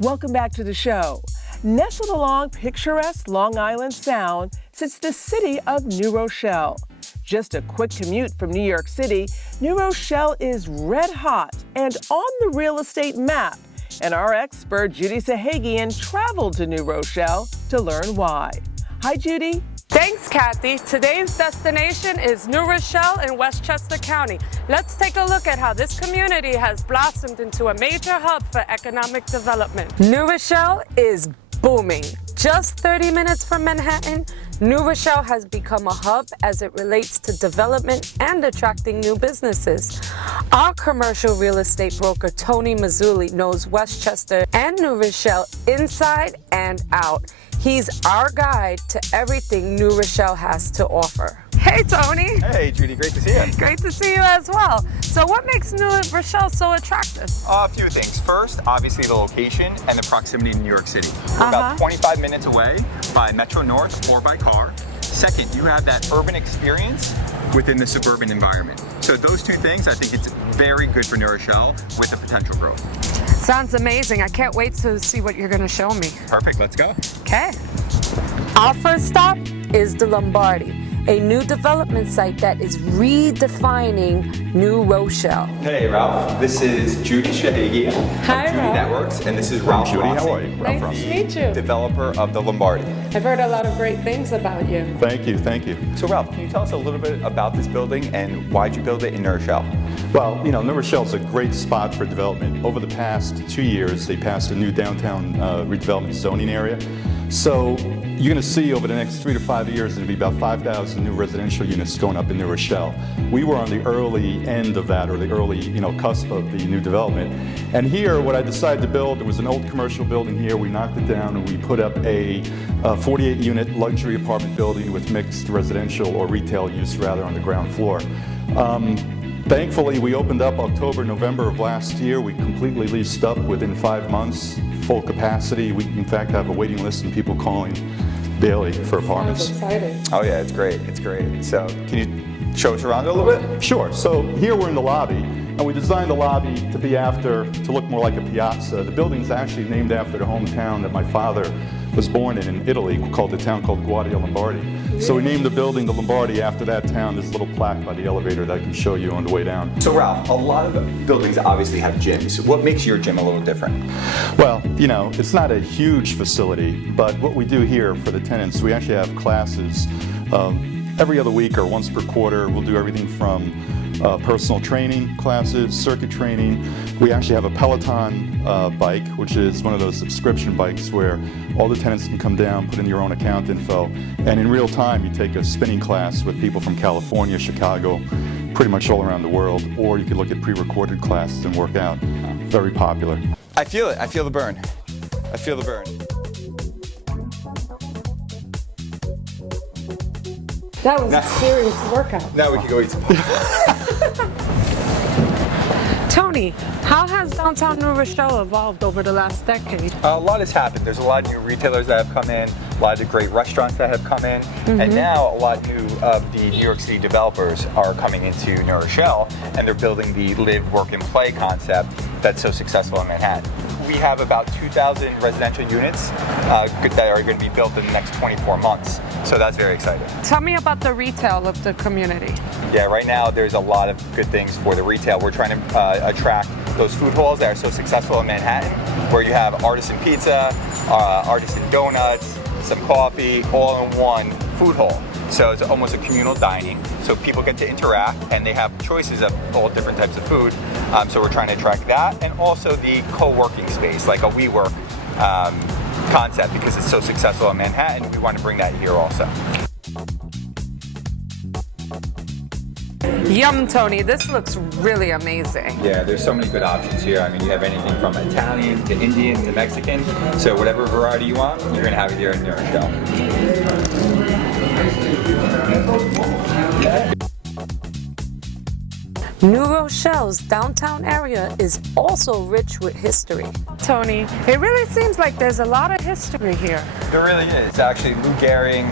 Welcome back to the show. Nestled along picturesque Long Island Sound sits the city of New Rochelle. Just a quick commute from New York City, New Rochelle is red hot and on the real estate map. And our expert, Judy Sahagian, traveled to New Rochelle to learn why. Hi, Judy. Thanks, Kathy. Today's destination is New Rochelle in Westchester County. Let's take a look at how this community has blossomed into a major hub for economic development. New Rochelle is booming. Just 30 minutes from Manhattan, New Rochelle has become a hub as it relates to development and attracting new businesses. Our commercial real estate broker, Tony Mazzulli, knows Westchester and New Rochelle inside and out. He's our guide to everything New Rochelle has to offer. Hey, Tony. Hey, Judy. Great to see you. Great to see you as well. So what makes New Rochelle so attractive? A few things. First, obviously the location and the proximity to New York City. We're about 25 minutes away by Metro North or by car. Second, you have that urban experience within the suburban environment. So those two things, I think it's very good for New Rochelle with the potential growth. Sounds amazing. I can't wait to see what you're going to show me. Perfect. Let's go. Okay. Our first stop is the Labardi, a new development site that is redefining New Rochelle. Hey, Ralph. This is Judy Sahagian Hi, of Judy Ralph. Networks, and this is Ralph. Judy, how are you? Nice to meet you. Developer of the Labardi. I've heard a lot of great things about you. Thank you, thank you. So, Ralph, can you tell us a little bit about this building and why'd you build it in New Rochelle? Well, you know, New Rochelle's a great spot for development. Over the past 2 years, they passed a new downtown redevelopment zoning area. So you're going to see over the next 3 to 5 years, there'll be about 5,000 new residential units going up in New Rochelle. We were on the early end of that, or the early, cusp of the new development. And here, what I decided to build, there was an old commercial building here. We knocked it down and we put up a 48-unit luxury apartment building with mixed residential or retail use rather on the ground floor. Thankfully, we opened up October, November of last year. We completely leased up within 5 months, full capacity. We, in fact, have a waiting list and people calling daily for apartments. Sounds exciting. Oh yeah, it's great. It's great. So can you show us around a little bit? Sure. So here we're in the lobby, and we designed the lobby to look more like a piazza. The building's actually named after the hometown that my father was born in Italy, called the town called Lombardi. So we named the building the Labardi after that town. There's a little plaque by the elevator that I can show you on the way down. So Ralph, a lot of the buildings obviously have gyms. What makes your gym a little different? Well, it's not a huge facility, but what we do here for the tenants, we actually have classes every other week or once per quarter. We'll do everything from personal training classes, circuit training. We actually have a Peloton bike, which is one of those subscription bikes where all the tenants can come down, put in your own account info, and in real time you take a spinning class with people from California, Chicago, pretty much all around the world, or you could look at pre-recorded classes and work out. Very popular. I feel it. I feel the burn. I feel the burn. That was a serious workout. Now we can go eat some pasta. Tony, how has downtown New Rochelle evolved over the last decade? A lot has happened. There's a lot of new retailers that have come in, a lot of great restaurants that have come in, and now a lot of the New York City developers are coming into New Rochelle, and they're building the live, work, and play concept that's so successful in Manhattan. We have about 2,000 residential units that are going to be built in the next 24 months. So that's very exciting. Tell me about the retail of the community. Yeah, right now there's a lot of good things for the retail. We're trying to attract those food halls that are so successful in Manhattan, where you have artisan pizza, artisan donuts, some coffee, all in one food hall. So it's almost a communal dining. So people get to interact and they have choices of all different types of food. So we're trying to attract that, and also the co-working space, like a WeWork concept, because it's so successful in Manhattan. We want to bring that here also. Yum, Tony, this looks really amazing. Yeah, there's so many good options here. I mean, you have anything from Italian to Indian to Mexican. So whatever variety you want, you're going to have it here in New Rochelle. New Rochelle's downtown area is also rich with history. Tony. It really seems like there's a lot of history here. There really is. Actually, Lou Gehrig,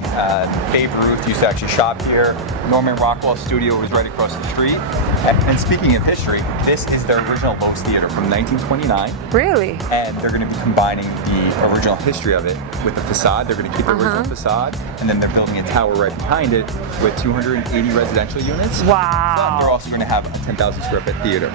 Babe Ruth used to actually shop here. Norman Rockwell's studio was right across the street. And speaking of history, this is their original Lowe's Theater from 1929. Really? And they're going to be combining the original histoy of it with the facade. They're going to keep the original facade, and then they're building a tower right behind it with 280 residential units. Wow. But they're also going to have a 10,000 square foot theater.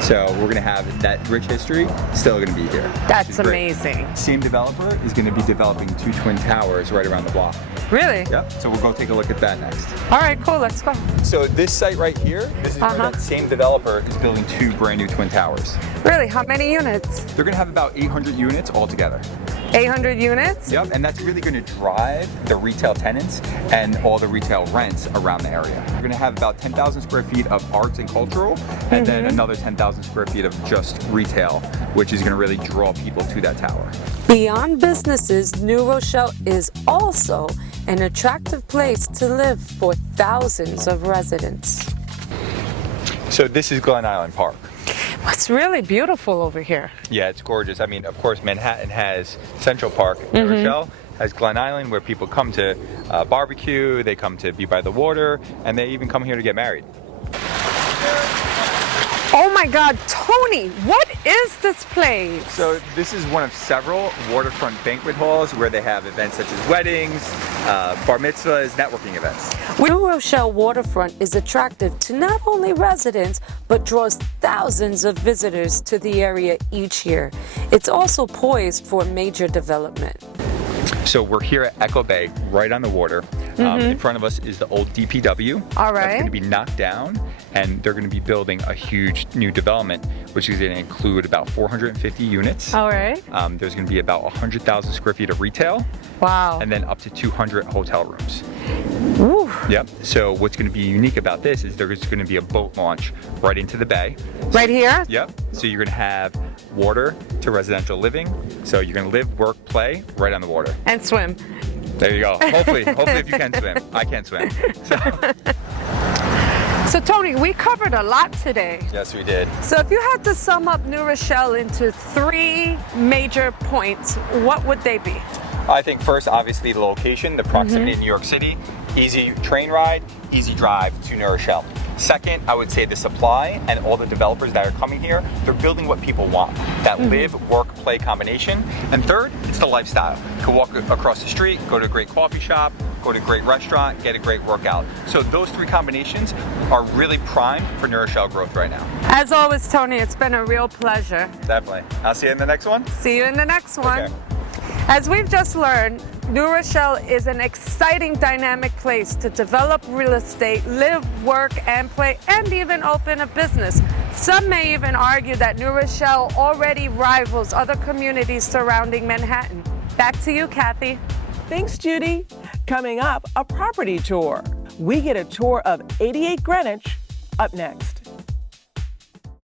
So we're going to have that rich history still going to be here. That's amazing. Same developer is going to be developing 2 twin towers right around the block. Really? Yep. So we'll go take a look at that next. All right, cool. Let's go. So this site right here, this is where that same developer is building 2 brand new twin towers. Really? How many units? They're going to have about 800 units altogether. 800 units? Yep, and that's really going to drive the retail tenants and all the retail rents around the area. We're going to have about 10,000 square feet of arts and cultural, and then another 10,000 square feet of just retail, which is going to really draw people to that tower. Beyond businesses, New Rochelle is also an attractive place to live for thousands of residents. So this is Glen Island Park. It's really beautiful over here. Yeah, it's gorgeous. I mean, of course, Manhattan has Central Park. New Rochelle has Glen Island, where people come to barbecue, they come to be by the water, and they even come here to get married. Oh my God, Tony, what is this place? So this is one of several waterfront banquet halls where they have events such as weddings, bar mitzvahs, networking events. New Rochelle Waterfront is attractive to not only residents, but draws thousands of visitors to the area each year. It's also poised for major development. So we're here at Echo Bay, right on the water. In front of us is the old DPW. All right. That's going to be knocked down, and they're going to be building a huge new development, which is going to include about 450 units. All right. There's going to be about 100,000 square feet of retail. Wow. And then up to 200 hotel rooms. Ooh. Yep. So what's going to be unique about this is there's going to be a boat launch right into the bay. Right here? Yep. So you're going to have water to residential living. So you're going to live, work, play right on the water. And swim. There you go. Hopefully if you can swim. I can't swim. So Tony, we covered a lot today. Yes, we did. So if you had to sum up New Rochelle into 3 major points, what would they be? I think first, obviously, the location, the proximity to New York City, easy train ride, easy drive to New Rochelle. Second, I would say the supply and all the developers that are coming here, they're building what people want, that live, work, play combination. And third, it's the lifestyle. You can walk across the street, go to a great coffee shop, go to a great restaurant, get a great workout. So those 3 combinations are really primed for New Rochelle growth right now. As always, Tony, it's been a real pleasure. Definitely. I'll see you in the next one. See you in the next one. Okay. As we've just learned, New Rochelle is an exciting, dynamic place to develop real estate, live, work, and play, and even open a business. Some may even argue that New Rochelle already rivals other communities surrounding Manhattan. Back to you, Kathy. Thanks, Judy. Coming up, a property tour. We get a tour of 88 Greenwich up next.